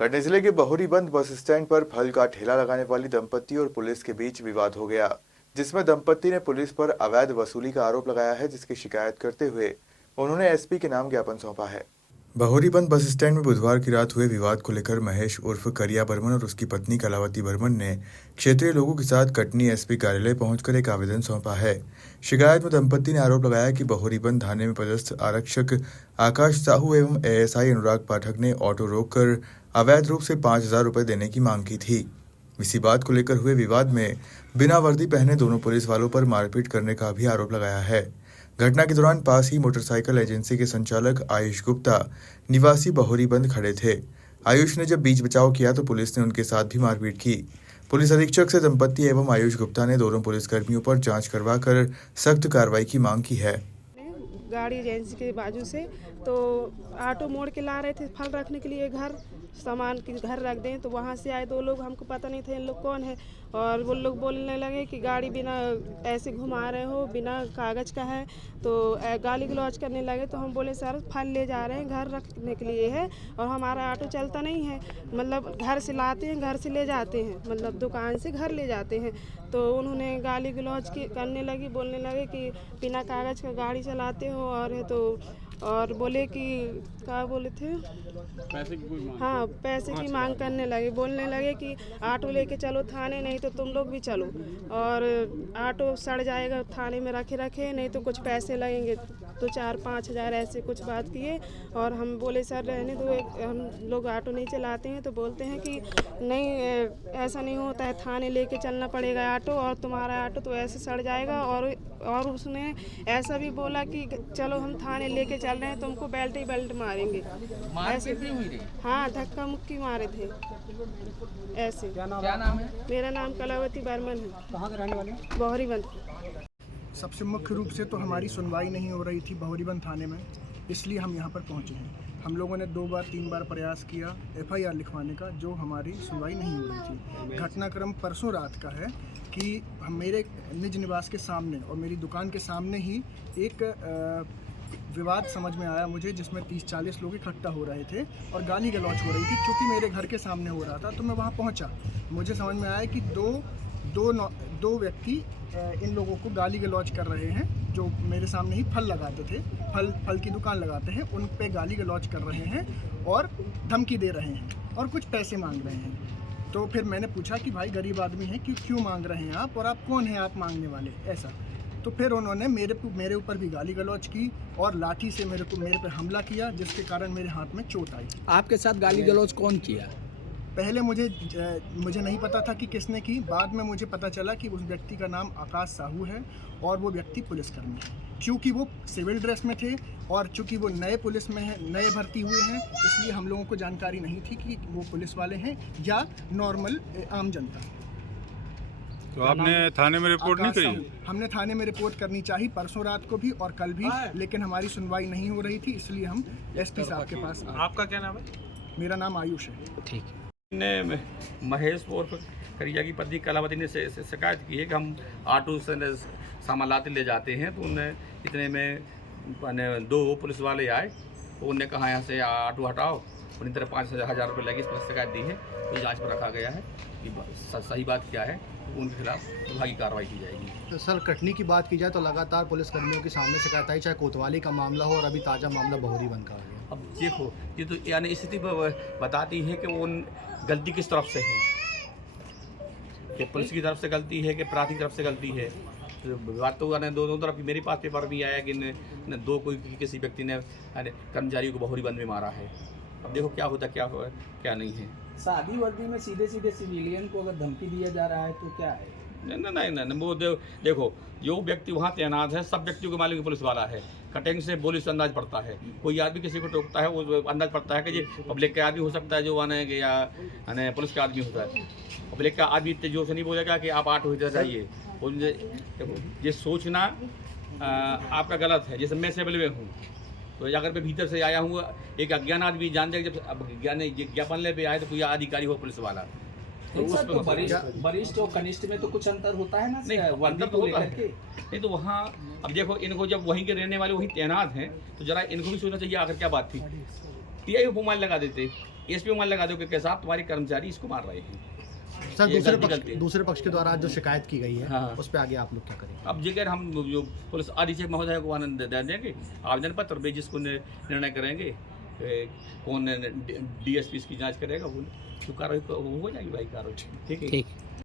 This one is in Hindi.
कटनी जिले के बहुरीबंद बस स्टैंड पर फल का ठेला लगाने वाली दंपत्ति और पुलिस के बीच विवाद हो गया, जिसमें दंपत्ति ने पुलिस पर अवैध वसूली का आरोप लगाया है, जिसकी शिकायत करते हुए उन्होंने एसपी के नाम ज्ञापन सौंपा है। बहुरीबंद बस स्टैंड में बुधवार की रात हुए विवाद को लेकर महेश उर्फ करिया बर्मन और उसकी पत्नी कलावती बर्मन ने क्षेत्रीय लोगों के साथ कटनी एसपी कार्यालय पहुंचकर एक आवेदन सौंपा है। शिकायत में दंपत्ति ने आरोप लगाया कि बहुरीबंद थाने में पदस्थ आरक्षक आकाश साहू एवं एएसआई अनुराग पाठक ने ऑटो रोककर अवैध रूप से 5,000 रुपए देने की मांग की थी। इसी बात को लेकर हुए विवाद में बिना वर्दी पहने दोनों पुलिस वालों पर मारपीट करने का भी आरोप लगाया है। घटना के दौरान पास ही मोटरसाइकिल एजेंसी के संचालक आयुष गुप्ता निवासी बहुरीबंद खड़े थे। आयुष ने जब बीच बचाव किया तो पुलिस ने उनके साथ भी मारपीट की। पुलिस अधीक्षक से दंपत्ति एवं आयुष गुप्ता ने दोनों पुलिसकर्मियों पर जांच करवाकर सख्त कार्रवाई की मांग की है। गाड़ी एजेंसी के बाजू से तो ऑटो मोड़ के ला रहे थे फल रखने के लिए, घर सामान की घर रख दें, तो वहाँ से आए दो लोग, हमको पता नहीं था इन लोग कौन है, और वो लोग बोलने लगे कि गाड़ी बिना ऐसे घुमा रहे हो, बिना कागज़ का है, तो गाली गलौज करने लगे। तो हम बोले सर फल ले जा रहे हैं, घर रखने के लिए है और हमारा ऑटो चलता नहीं है, मतलब घर से लाते हैं घर से ले जाते हैं, मतलब दुकान से घर ले जाते हैं। तो उन्होंने गाली गलौज करने लगी, बोलने लगे कि बिना कागज़ का गाड़ी चलाते हो और है, तो और बोले कि क्या बोले थे, पैसे की कोई मांग, हाँ पैसे की मांग करने लगे, बोलने लगे कि ऑटो लेके चलो थाने, नहीं तो तुम लोग भी चलो, और ऑटो सड़ जाएगा थाने में रखे रखे, नहीं तो कुछ पैसे लगेंगे, तो 4-5 हज़ार ऐसे कुछ बात किए। और हम बोले सर रहने दो, हम लोग ऑटो नहीं चलाते हैं। तो बोलते हैं कि नहीं ऐसा नहीं होता है, थाने लेके चलना पड़ेगा ऑटो, और तुम्हारा ऑटो तो ऐसे सड़ जाएगा। और उसने ऐसा भी बोला कि चलो हम थाने लेके चल रहे हैं, तुमको बेल्ट ही बेल्ट मारेंगे, ऐसे भी हुई। हाँ धक्का मुक्की मारे थे ऐसे। क्या नाम है? मेरा नाम कलावती बर्मन है। कहाँ के रहने वाले? बहुरीबंद। सबसे मुख्य रूप से तो हमारी सुनवाई नहीं हो रही थी बहुरीबंद थाने में, इसलिए हम यहाँ पर पहुँचे हैं। हम लोगों ने 2 बार 3 बार प्रयास किया FIR लिखवाने का, जो हमारी सुनवाई नहीं हो रही थी। घटनाक्रम परसों रात का है कि हम मेरे निज निवास के सामने और मेरी दुकान के सामने ही एक विवाद समझ में आया मुझे, जिसमें 30-40 लोग इकट्ठा हो रहे थे और गाली गलौज हो रही थी। चूँकि मेरे घर के सामने हो रहा था तो मैं वहाँ पहुँचा। मुझे समझ में आया कि दो व्यक्ति इन लोगों को गाली गलौज कर रहे हैं, जो मेरे सामने ही फल लगाते थे, फल की दुकान लगाते हैं, उन पे गाली गलौज कर रहे हैं और धमकी दे रहे हैं और कुछ पैसे मांग रहे हैं। तो फिर मैंने पूछा कि भाई गरीब आदमी हैं, क्यों मांग रहे हैं आप, और आप कौन हैं आप मांगने वाले, ऐसा। तो फिर उन्होंने मेरे ऊपर भी गाली गलौज की और लाठी से मेरे पे हमला किया, जिसके कारण मेरे हाथ में चोट आई। आपके साथ गाली गलौज कौन किया? पहले मुझे नहीं पता था कि किसने की। बाद में मुझे पता चला कि उस व्यक्ति का नाम आकाश साहू है और वो व्यक्ति पुलिसकर्मी है। क्योंकि वो सिविल ड्रेस में थे और चूँकि वो नए पुलिस में हैं, नए भर्ती हुए हैं, इसलिए हम लोगों को जानकारी नहीं थी कि वो पुलिस वाले हैं या नॉर्मल आम जनता। तो आपने थाने में रिपोर्ट नहीं करी? हमने थाने में रिपोर्ट करनी चाहिए परसों रात को भी और कल भी, लेकिन हमारी सुनवाई नहीं हो रही थी, इसलिए हम SP साहब के पास आए। आपका क्या नाम है? मेरा नाम आयुष है। ठीक है। ने महेश और करिया की पत्नी कलावती ने शिकायत की है कि हम ऑटो से सामान लाते ले जाते हैं, तो उन्हें इतने में 2 पुलिस वाले आए, तो उन्होंने कहा यहाँ से ऑटो हटाओ, उन्हीं तरह 5,000 रुपये लगे, इस पर शिकायत दी है, तो जांच पर रखा गया है कि सही बात क्या है, उनके खिलाफ विभागीय कार्रवाई की जाएगी। तो सर कटनी की बात की जाए तो लगातार पुलिसकर्मियों के सामने शिकायत आई, चाहे कोतवाली का मामला हो और अभी ताज़ा मामला बहुरीबंद का आ गया। अब देखो ये तो यानी स्थिति बताती है कि वो गलती किस तरफ से है, कि पुलिस की तरफ से गलती है कि प्रार्थी की तरफ से गलती है। तो बात तो दोनों तरफ। मेरे पास पेपर भी आया कि किसी व्यक्ति ने कर्मचारियों को बहुरीबंद में मारा है। अब देखो क्या होता क्या नहीं है। सादी वर्दी में सीधे सिविलियन को अगर धमकी दिया जा रहा है तो क्या है? नहीं वो देखो जो व्यक्ति वहाँ तैनात है, सब व्यक्तियों को मालूम है पुलिस वाला है। कटिंग से बोली से अंदाज पड़ता है, कोई आदमी किसी को टोकता है वो अंदाज पड़ता है कि ये पब्लिक का आदमी हो सकता है जो आने के, या पुलिस का आदमी होता है। पब्लिक का आदमी इतने जोर से नहीं बोलेगा कि आप ऑटो इधर जाइए। देखो ये सोचना आपका गलत है। जैसे मैं सिविल में हूँ, तो अगर मैं भीतर से आया हूँ, एक अज्ञान आदमी जान जाए, जब ज्ञापन ले पे आए तो कोई अधिकारी हो पुलिस वाला, तो वरिष्ठ और कनिष्ठ में तो कुछ अंतर होता है ना? नहीं अंतर तो होता है। नहीं तो वहाँ अब देखो इनको जब वहीं के रहने वाले वहीं तैनात हैं, तो जरा इनको भी सोचना चाहिए आखिर क्या बात थी। TI को मोबाइल लगा देते, एसपी मान लगा दो कि कैसा आप तुम्हारे कर्मचारी इसको मार रहे हैं। सर ये गलती है। दूसरे पक्ष के द्वारा आज जो शिकायत की गई है हाँ। उस पर आगे आप लोग क्या करेंगे? अब जिक्र हम जो पुलिस अधीक्षक महोदय को आनंद दे देंगे आवेदन पत्र पे, जिसको निर्णय करेंगे कौन डीएसपी इसकी जांच करेगा, वो कार्रवाई हो जाएगी भाई, कार्रवाई ठीक है।